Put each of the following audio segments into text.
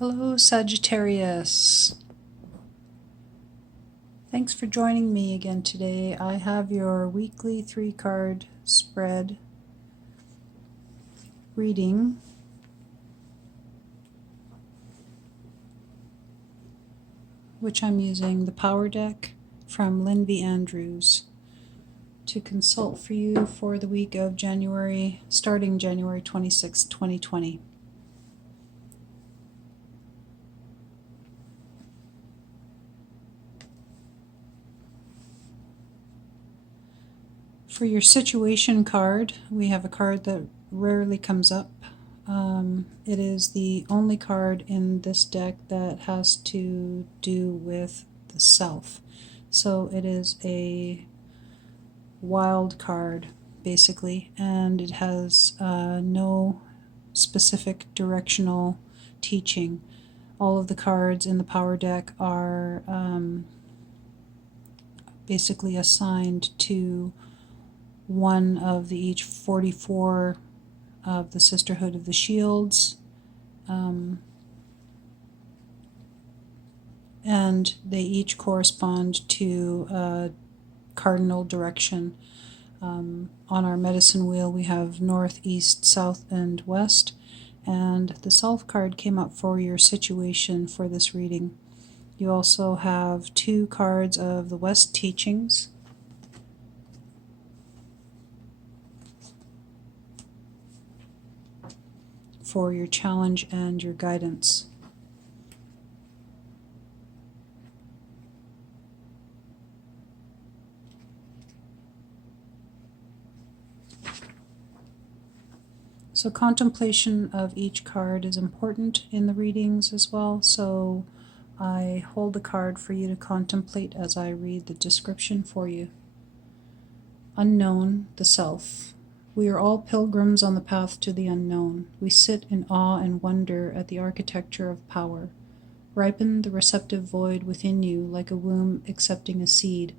Hello, Sagittarius. Thanks for joining me again today. I have your weekly 3-card spread reading, which I'm using the Power Deck from Linby Andrews to consult for you for the week of starting January 26, 2020. For your situation card, we have a card that rarely comes up. It is the only card in this deck that has to do with the self. So it is a wild card, basically, and it has no specific directional teaching. All of the cards in the Power Deck are basically assigned to one of the each 44 of the Sisterhood of the Shields, and they each correspond to a cardinal direction. On our medicine wheel we have north, east, south, and west, and the self card came up for your situation for this reading. You also have 2 cards of the West teachings, for your challenge and your guidance. So contemplation of each card is important in the readings as well, so I hold the card for you to contemplate as I read the description for you. Unknown, the self. We are all pilgrims on the path to the unknown. We sit in awe and wonder at the architecture of power. Ripen the receptive void within you like a womb accepting a seed.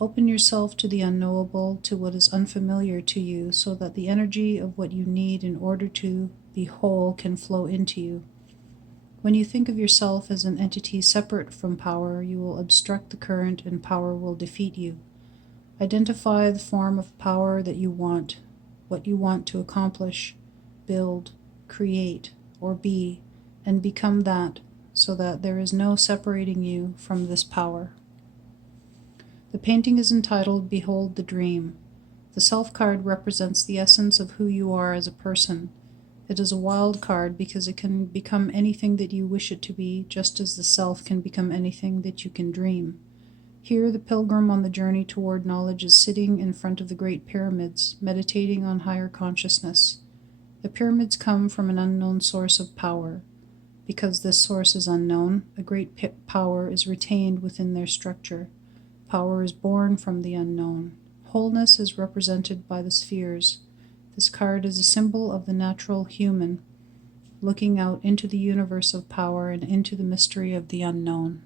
Open yourself to the unknowable, to what is unfamiliar to you, so that the energy of what you need in order to be whole can flow into you. When you think of yourself as an entity separate from power, you will obstruct the current and power will defeat you. Identify the form of power that you want, what you want to accomplish, build, create, or be, and become that, so that there is no separating you from this power. The painting is entitled Behold the Dream. The self card represents the essence of who you are as a person. It is a wild card because it can become anything that you wish it to be, just as the self can become anything that you can dream. Here, the pilgrim on the journey toward knowledge is sitting in front of the great pyramids, meditating on higher consciousness. The pyramids come from an unknown source of power. Because this source is unknown, a great power is retained within their structure. Power is born from the unknown. Wholeness is represented by the spheres. This card is a symbol of the natural human, looking out into the universe of power and into the mystery of the unknown.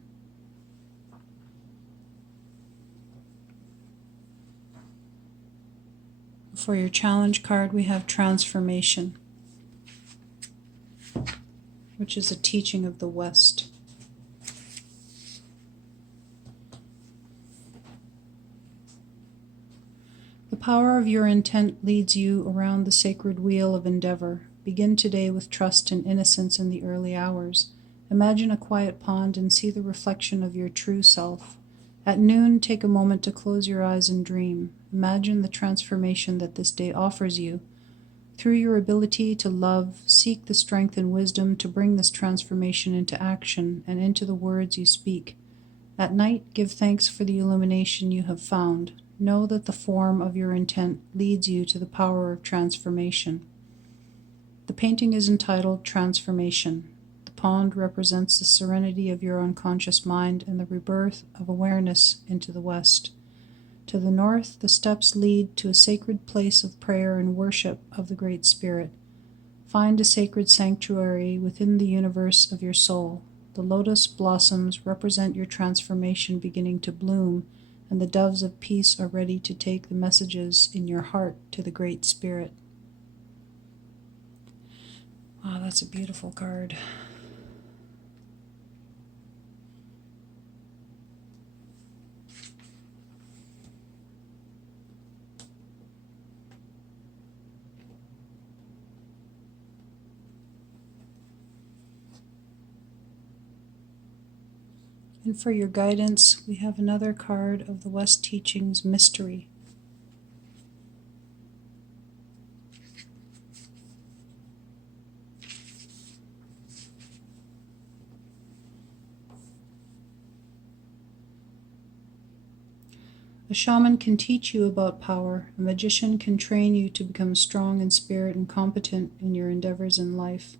For your challenge card, we have Transformation, which is a teaching of the West. The power of your intent leads you around the sacred wheel of endeavor. Begin today with trust and innocence in the early hours. Imagine a quiet pond and see the reflection of your true self. At noon, take a moment to close your eyes and dream. Imagine the transformation that this day offers you. Through your ability to love, seek the strength and wisdom to bring this transformation into action and into the words you speak. At night, give thanks for the illumination you have found. Know that the form of your intent leads you to the power of transformation. The painting is entitled Transformation. The pond represents the serenity of your unconscious mind and the rebirth of awareness into the West. To the north, the steps lead to a sacred place of prayer and worship of the Great Spirit. Find a sacred sanctuary within the universe of your soul. The lotus blossoms represent your transformation beginning to bloom, and the doves of peace are ready to take the messages in your heart to the Great Spirit. Wow, that's a beautiful card. And for your guidance, we have another card of the West Teachings Mystery. A shaman can teach you about power. A magician can train you to become strong in spirit and competent in your endeavors in life.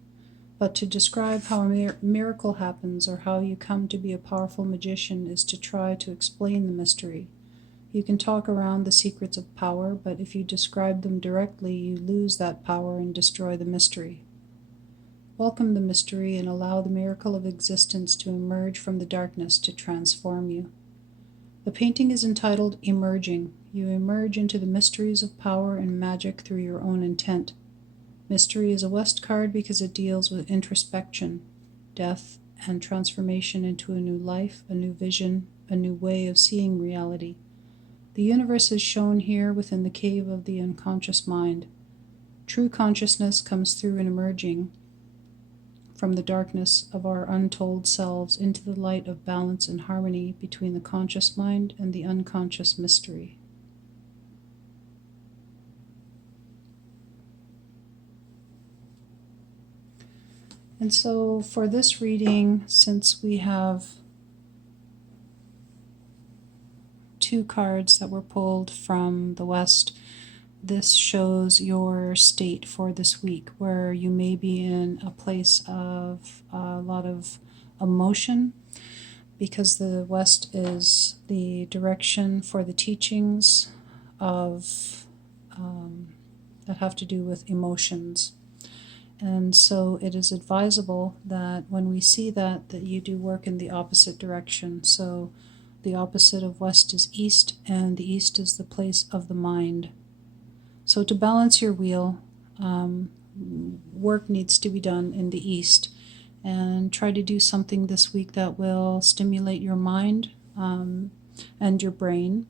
But to describe how a miracle happens or how you come to be a powerful magician is to try to explain the mystery. You can talk around the secrets of power, but if you describe them directly, you lose that power and destroy the mystery. Welcome the mystery and allow the miracle of existence to emerge from the darkness to transform you. The painting is entitled Emerging. You emerge into the mysteries of power and magic through your own intent. Mystery is a West card because it deals with introspection, death, and transformation into a new life, a new vision, a new way of seeing reality. The universe is shown here within the cave of the unconscious mind. True consciousness comes through an emerging from the darkness of our untold selves into the light of balance and harmony between the conscious mind and the unconscious mystery. And so for this reading, since we have two cards that were pulled from the West, this shows your state for this week, where you may be in a place of a lot of emotion, because the West is the direction for the teachings of that have to do with emotions. And so it is advisable that when we see that you do work in the opposite direction. So the opposite of West is East, and the East is the place of the mind. So to balance your wheel, work needs to be done in the East, and try to do something this week that will stimulate your mind and your brain.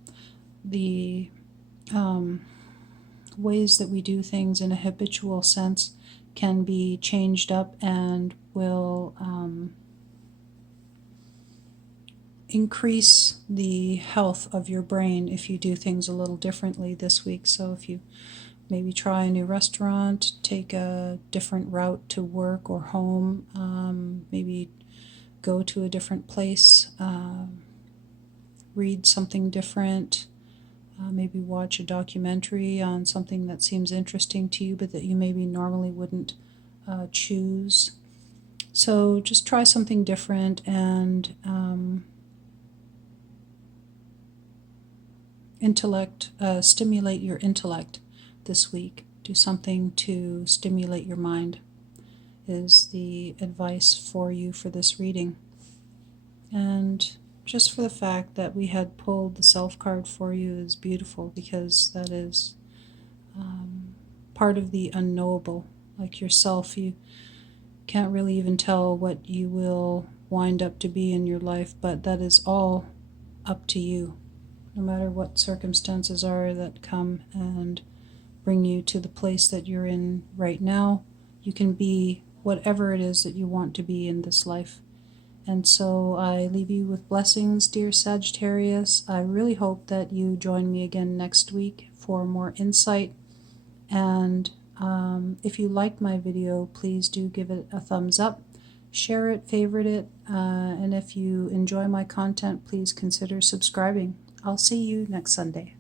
The ways that we do things in a habitual sense can be changed up and will increase the health of your brain if you do things a little differently this week. So if you maybe try a new restaurant, take a different route to work or home, maybe go to a different place, read something different, maybe watch a documentary on something that seems interesting to you but that you maybe normally wouldn't choose. So just try something different and stimulate your intellect this week. Do something to stimulate your mind is the advice for you for this reading. And just for the fact that we had pulled the self card for you is beautiful, because that is part of the unknowable. Like yourself, you can't really even tell what you will wind up to be in your life, but that is all up to you. No matter what circumstances are that come and bring you to the place that you're in right now, you can be whatever it is that you want to be in this life. And so I leave you with blessings, dear Sagittarius. I really hope that you join me again next week for more insight. And if you liked my video, please do give it a thumbs up, share it, favorite it, and if you enjoy my content, please consider subscribing. I'll see you next Sunday.